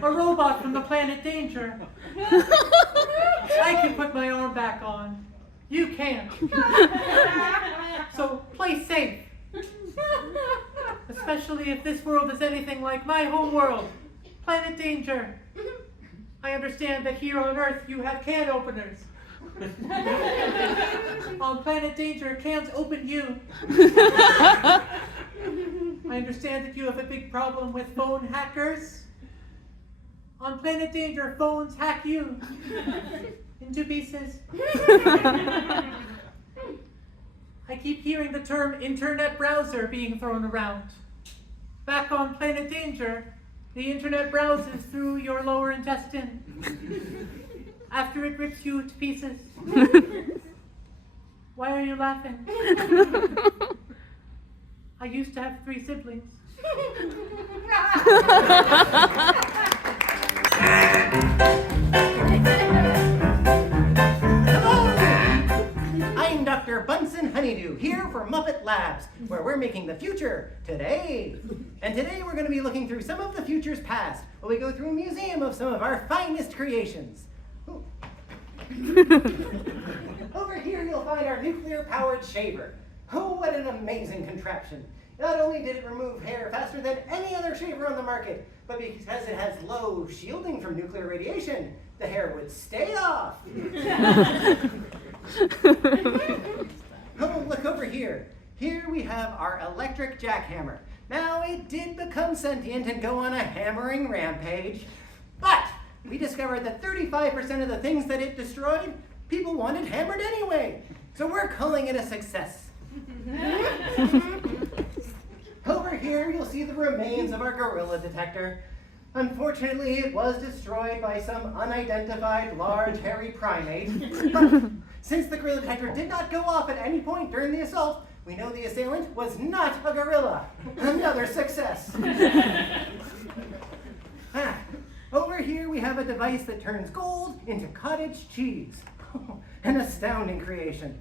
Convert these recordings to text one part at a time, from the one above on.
a robot from the planet Danger. I can put my arm back on. You can't. So play safe. Especially if this world is anything like my home world, Planet Danger. I understand that here on Earth you have can openers. On Planet Danger, cans open you. I understand that you have a big problem with phone hackers. On Planet Danger, phones hack you into pieces. I keep hearing the term internet browser being thrown around. Back on Planet Danger, the internet browses through your lower intestine after it rips you to pieces. Why are you laughing? I used to have 3 siblings. I'm Dr. Bunsen Honeydew, here for Muppet Labs, where we're making the future today. And today we're going to be looking through some of the future's past, while we go through a museum of some of our finest creations. Ooh. Over here you'll find our nuclear-powered shaver. Oh, what an amazing contraption. Not only did it remove hair faster than any other shaver on the market, but because it has low shielding from nuclear radiation, the hair would stay off. Oh, look over here. Here we have our electric jackhammer. Now, it did become sentient and go on a hammering rampage, but we discovered that 35% of the things that it destroyed, people wanted hammered anyway. So we're calling it a success. Over here, you'll see the remains of our gorilla detector. Unfortunately, it was destroyed by some unidentified large hairy primate. But since the gorilla detector did not go off at any point during the assault, we know the assailant was not a gorilla. Another success. Over here, we have a device that turns gold into cottage cheese. An astounding creation.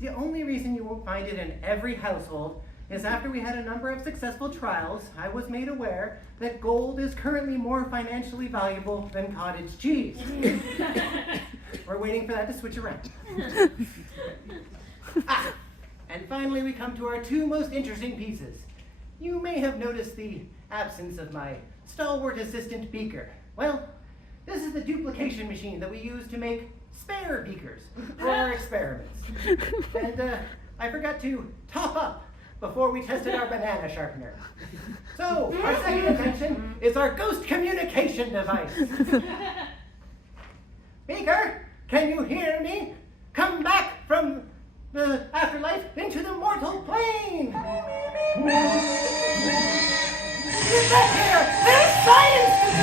The only reason you won't find it in every household is after we had a number of successful trials, I was made aware that gold is currently more financially valuable than cottage cheese. We're waiting for that to switch around. And finally we come to our 2 most interesting pieces. You may have noticed the absence of my stalwart assistant beaker. Well, this is the duplication machine that we use to make spare beakers for our experiments. And I forgot to top up before we tested our banana sharpener. So, our second invention is our ghost communication device. Beaker, can you hear me? Come back from the afterlife into the mortal plane. Get back here! There's science to do!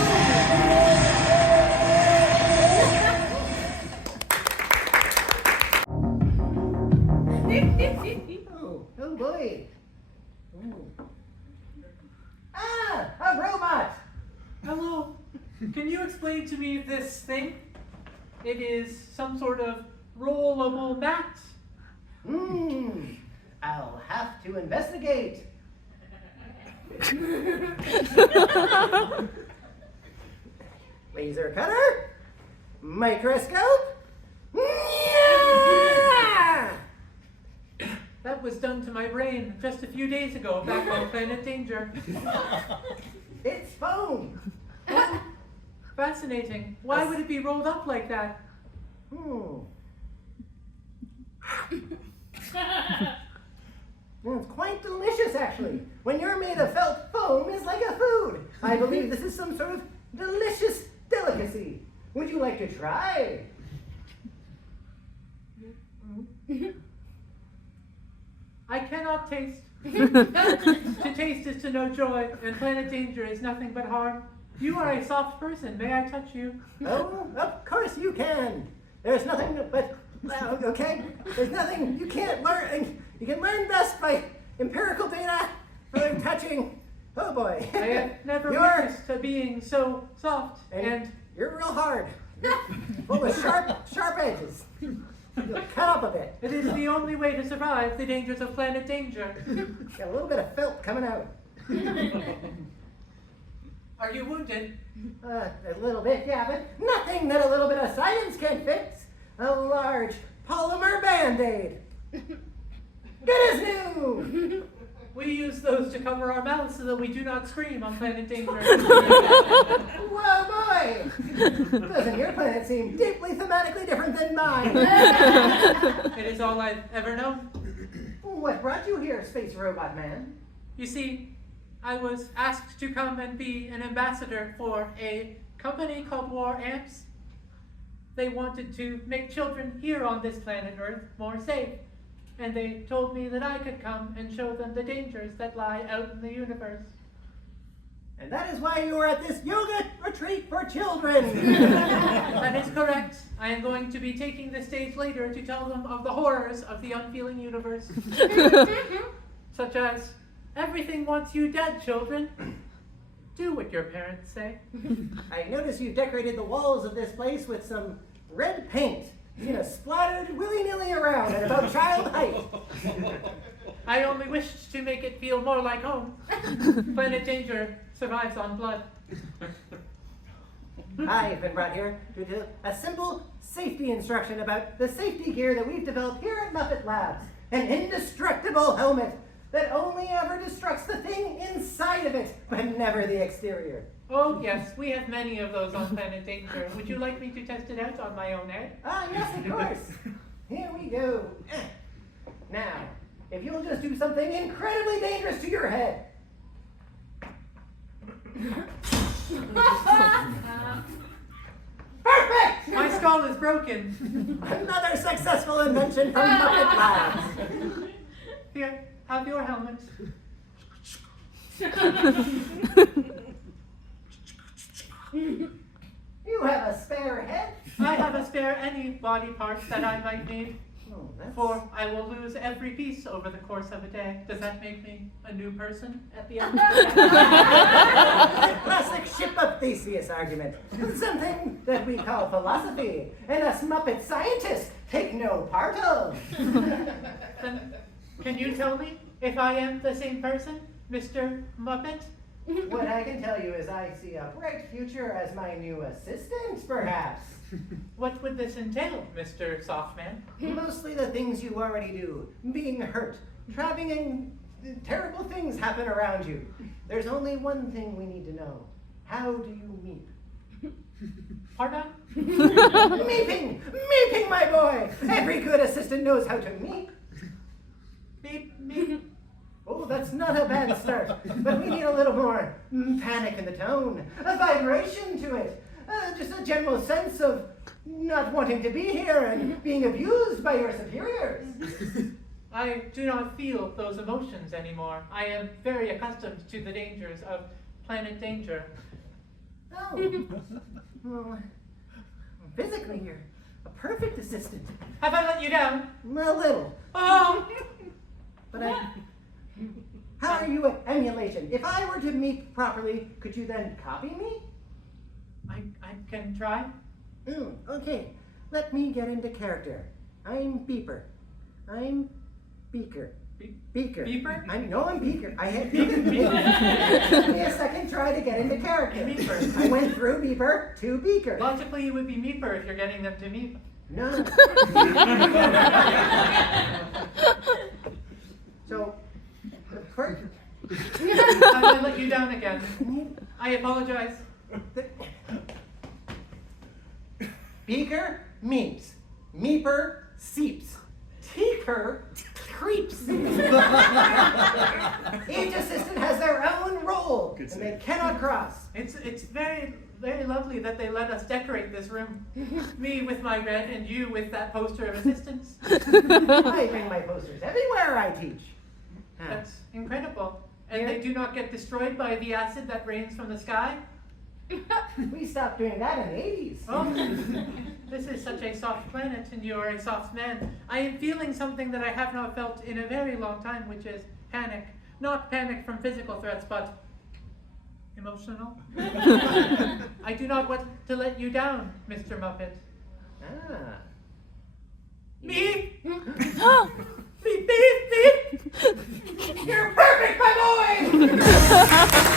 Oh boy. Ooh. A robot! Hello. Can you explain to me this thing? It is some sort of rollable mat. I'll have to investigate. Laser cutter? Microscope? Yeah! That was done to my brain just a few days ago back on Planet Danger. It's foam. Fascinating. Why would it be rolled up like that? Well, it's quite delicious, actually. When you're made of felt, foam is like a food. I believe this is some sort of delicious delicacy. Would you like to try? I cannot taste. To taste is to know joy, and Planet Danger is nothing but harm. You are a soft person. May I touch you? Oh, of course you can. There's nothing but, okay? There's nothing you can't learn. You can learn best by empirical data for touching. Oh boy. I have never witnessed a being so soft and you're real hard. Full of sharp edges. You'll cut up a bit. It is the only way to survive the dangers of Planet Danger. Got a little bit of felt coming out. Are you wounded? A little bit, yeah, but nothing that a little bit of science can't fix. A large polymer Band-Aid. Good as new! We use those to cover our mouths so that we do not scream on Planet Danger. Whoa, boy! Doesn't your planet seem deeply thematically different than mine? It is all I've ever known. What brought you here, Space Robot Man? You see, I was asked to come and be an ambassador for a company called War Amps. They wanted to make children here on this planet Earth more safe. And they told me that I could come and show them the dangers that lie out in the universe. And that is why you are at this yoga retreat for children. That is correct. I am going to be taking the stage later to tell them of the horrors of the unfeeling universe. Such as, everything wants you dead, children. Do what your parents say. I notice you've decorated the walls of this place with some red paint. Splattered willy-nilly around at about child height. I only wished to make it feel more like home. Planet Danger survives on blood. I've been brought here to do a simple safety instruction about the safety gear that we've developed here at Muppet Labs. An indestructible helmet that only ever destructs the thing inside of it, but never the exterior. Oh, yes, we have many of those on Planet Danger. Would you like me to test it out on my own head? Ah, yes, of course. Here we go. Now, if you'll just do something incredibly dangerous to your head. Perfect! My skull is broken. Another successful invention from Muppet Labs. Here, have your helmet. You have a spare head? I have a spare any body parts that I might need. Oh, that's... For I will lose every piece over the course of a day. Does that make me a new person at the end? The classic ship of Theseus argument. Something that we call philosophy, and us Muppet scientists take no part of. Then, can you tell me if I am the same person, Mr. Muppet? What I can tell you is I see a bright future as my new assistant, perhaps. What would this entail, Mr. Softman? Mostly the things you already do. Being hurt, traveling, terrible things happen around you. There's only one thing we need to know. How do you meep? Pardon? Meeping! Meeping, my boy! Every good assistant knows how to meep. Beep, beep. Oh, that's not a bad start, but we need a little more panic in the tone, a vibration to it, just a general sense of not wanting to be here and being abused by your superiors. I do not feel those emotions anymore. I am very accustomed to the dangers of Planet Danger. Oh, well, physically you're a perfect assistant. Have I let you down? A little. Oh! But how are you at emulation? If I were to meep properly, could you then copy me? I can try. Okay, let me get into character. I'm Beeper. I'm Beaker. Beaker. Beeper? I'm Beaker. I had Give me a second try to get into character. Beeper. I went through Beeper to Beaker. Logically, it would be Meeper if you're getting them to meep. No. So, first, Have I let you down again? I apologize. Beaker meeps. Meeper seeps. Teeper creeps. Each assistant has their own role, and they cannot cross. It's very, very lovely that they let us decorate this room. Me with my red and you with that poster of assistance. I bring my posters everywhere I teach. That's incredible. And they do not get destroyed by the acid that rains from the sky? We stopped doing that in the 80s. Oh, this is such a soft planet and you are a soft man. I am feeling something that I have not felt in a very long time, which is panic. Not panic from physical threats, but emotional. I do not want to let you down, Mr. Muppet. Ah. Me? Beep, beep, beep. You're perfect, my boy!